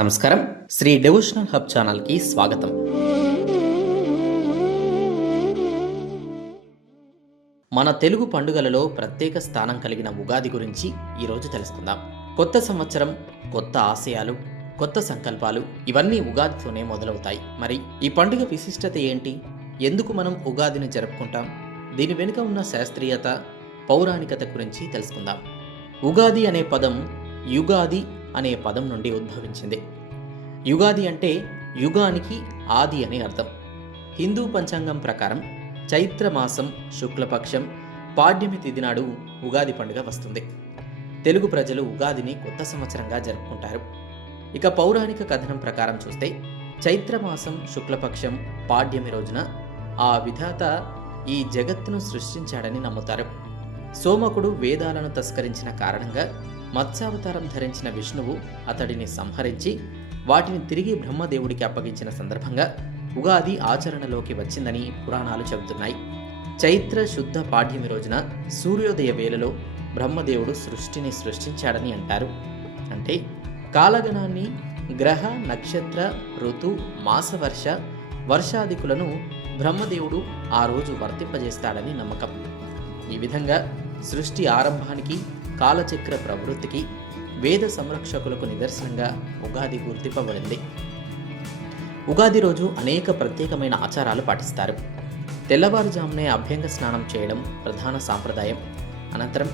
నమస్కారం. Shri devotional hub ఛానల్కి స్వాగతం. మన తెలుగు పండుగలలో ప్రత్యేక స్థానం కలిగిన ఉగాది గురించి ఈరోజు తెలుసుకుందాం. కొత్త సంవత్సరం, కొత్త ఆశయాలు, కొత్త సంకల్పాలు ఇవన్నీ ఉగాదితోనే మొదలవుతాయి. మరి ఈ పండుగ విశిష్టత ఏంటి? ఎందుకు మనం ఉగాదిని జరుపుకుంటాం? దీని వెనుక ఉన్న శాస్త్రీయత, పౌరాణికత గురించి తెలుసుకుందాం. ఉగాది అనే పదం యుగాది అనే పదం నుండి ఉద్భవించింది. యుగాది అంటే యుగానికి ఆది అని అర్థం. హిందూ పంచాంగం ప్రకారం చైత్ర మాసం శుక్లపక్షం పాడ్యమి తిథి నాడు ఉగాది పండుగ వస్తుంది. తెలుగు ప్రజలు ఉగాదిని కొత్త సంవత్సరంగా జరుపుకుంటారు. ఇక పౌరాణిక కథనం ప్రకారం చూస్తే చైత్రమాసం శుక్లపక్షం పాడ్యమి రోజున ఆ విధాత ఈ జగత్తును సృష్టించాడని నమ్ముతారు. సోమకుడు వేదాలను తస్కరించిన కారణంగా మత్స్యావతారం ధరించిన విష్ణువు అతడిని సంహరించి వాటిని తిరిగి బ్రహ్మదేవుడికి అప్పగించిన సందర్భంగా ఉగాది ఆచరణలోకి వచ్చిందని పురాణాలు చెబుతున్నాయి. చైత్ర శుద్ధ పాడ్యమి రోజున సూర్యోదయ వేళలో బ్రహ్మదేవుడు సృష్టిని సృష్టించాడని అంటారు. అంటే కాలగణాన్ని గ్రహ, నక్షత్ర, ఋతు, మాసవర్ష, వర్షాదికులను బ్రహ్మదేవుడు ఆ రోజు వర్తింపజేస్తాడని నమ్మకం. ఈ విధంగా సృష్టి ఆరంభానికి, కాలచక్ర ప్రవృత్తికి, వేద సంరక్షకులకు నిదర్శనంగా ఉగాది గుర్తింపబడింది. ఉగాది రోజు అనేక ప్రత్యేకమైన ఆచారాలు పాటిస్తారు. తెల్లవారుజామునే అభ్యంగ స్నానం చేయడం ప్రధాన సాంప్రదాయం. అనంతరం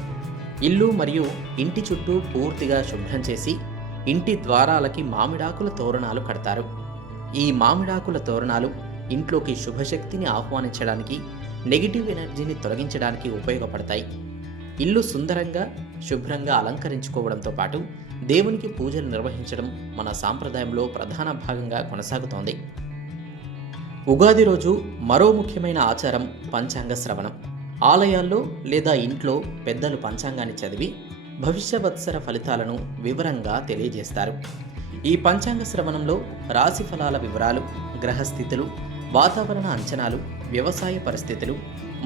ఇల్లు మరియు ఇంటి చుట్టూ పూర్తిగా శుభ్రం చేసి ఇంటి ద్వారాలకి మామిడాకుల తోరణాలు కడతారు. ఈ మామిడాకుల తోరణాలు ఇంట్లోకి శుభశక్తిని ఆహ్వానించడానికి, నెగిటివ్ ఎనర్జీని తొలగించడానికి ఉపయోగపడతాయి. ఇల్లు సుందరంగా, శుభ్రంగా అలంకరించుకోవడంతో పాటు దేవునికి పూజలు నిర్వహించడం మన సాంప్రదాయంలో ప్రధాన భాగంగా కొనసాగుతోంది. ఉగాది రోజు మరో ముఖ్యమైన ఆచారం పంచాంగ శ్రవణం. ఆలయాల్లో లేదా ఇంట్లో పెద్దలు పంచాంగాన్ని చదివి భవిష్యవత్సర ఫలితాలను వివరంగా తెలియజేస్తారు. ఈ పంచాంగ శ్రవణంలో రాశి ఫలాల వివరాలు, గ్రహస్థితులు, వాతావరణ అంచనాలు, వ్యవసాయ పరిస్థితులు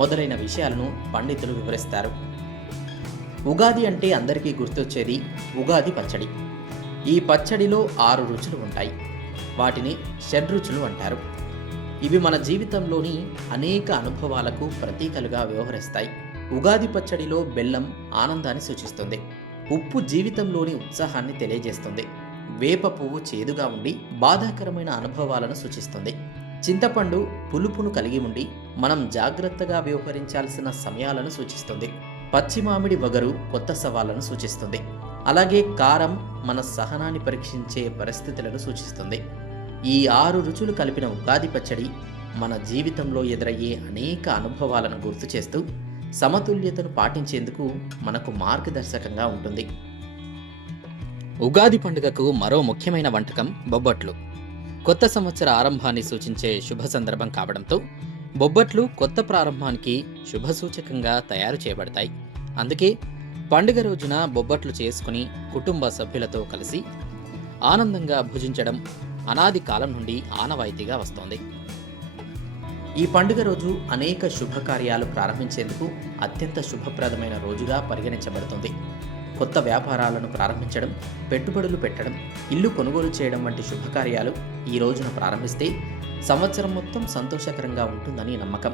మొదలైన విషయాలను పండితులు వివరిస్తారు. ఉగాది అంటే అందరికీ గుర్తొచ్చేది ఉగాది పచ్చడి. ఈ పచ్చడిలో 6 రుచులు ఉంటాయి. వాటిని షడ్రుచులు అంటారు. ఇవి మన జీవితంలోని అనేక అనుభవాలకు ప్రతీకలుగా వ్యవహరిస్తాయి. ఉగాది పచ్చడిలో బెల్లం ఆనందాన్ని సూచిస్తుంది. ఉప్పు జీవితంలోని ఉత్సాహాన్ని తెలియజేస్తుంది. వేప పువ్వు చేదుగా ఉండి బాధాకరమైన అనుభవాలను సూచిస్తుంది. చింతపండు పులుపును కలిగి ఉండి మనం జాగ్రత్తగా వ్యవహరించాల్సిన సమయాలను సూచిస్తుంది. పచ్చి మామిడి వగరు కొత్త సవాళ్లను సూచిస్తుంది. అలాగే కారం మన సహనాన్ని పరీక్షించే పరిస్థితులను సూచిస్తుంది. ఈ 6 రుచులు కలిపిన ఉగాది పచ్చడి మన జీవితంలో ఎదురయ్యే అనేక అనుభవాలను గుర్తు చేస్తూ సమతుల్యతను పాటించేందుకు మనకు మార్గదర్శకంగా ఉంటుంది. ఉగాది పండుగకు మరో ముఖ్యమైన వంటకం బొబ్బట్లు. కొత్త సంవత్సర ఆరంభాన్ని సూచించే శుభ సందర్భం కావడంతో బొబ్బట్లు కొత్త ప్రారంభానికి శుభసూచకంగా తయారు చేయబడతాయి. అందుకే పండుగ రోజున బొబ్బట్లు చేసుకుని కుటుంబ సభ్యులతో కలిసి ఆనందంగా భుజించడం అనాది కాలం నుండి ఆనవాయితీగా వస్తోంది. ఈ పండుగ రోజు అనేక శుభకార్యాలు ప్రారంభించేందుకు అత్యంత శుభప్రదమైన రోజుగా పరిగణించబడుతుంది. కొత్త వ్యాపారాలను ప్రారంభించడం, పెట్టుబడులు పెట్టడం, ఇల్లు కొనుగోలు చేయడం వంటి శుభకార్యాలు ఈ రోజున ప్రారంభిస్తే సంవత్సరం మొత్తం సంతోషకరంగా ఉంటుందని నమ్మకం.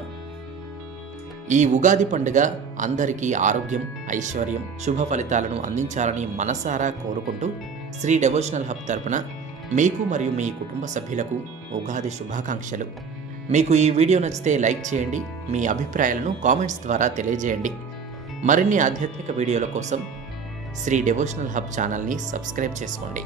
ఈ ఉగాది పండుగ అందరికీ ఆరోగ్యం, ఐశ్వర్యం, శుభ ఫలితాలను అందించాలని మనసారా కోరుకుంటూ శ్రీ డివోషనల్ హబ్ తరపున మీకు మరియు మీ కుటుంబ సభ్యులకు ఉగాది శుభాకాంక్షలు. మీకు ఈ వీడియో నచ్చితే లైక్ చేయండి. మీ అభిప్రాయాలను కామెంట్స్ ద్వారా తెలియజేయండి. మరిన్ని ఆధ్యాత్మిక వీడియోల కోసం శ్రీ డివోషనల్ హబ్ ఛానల్ని సబ్స్క్రైబ్ చేసుకోండి.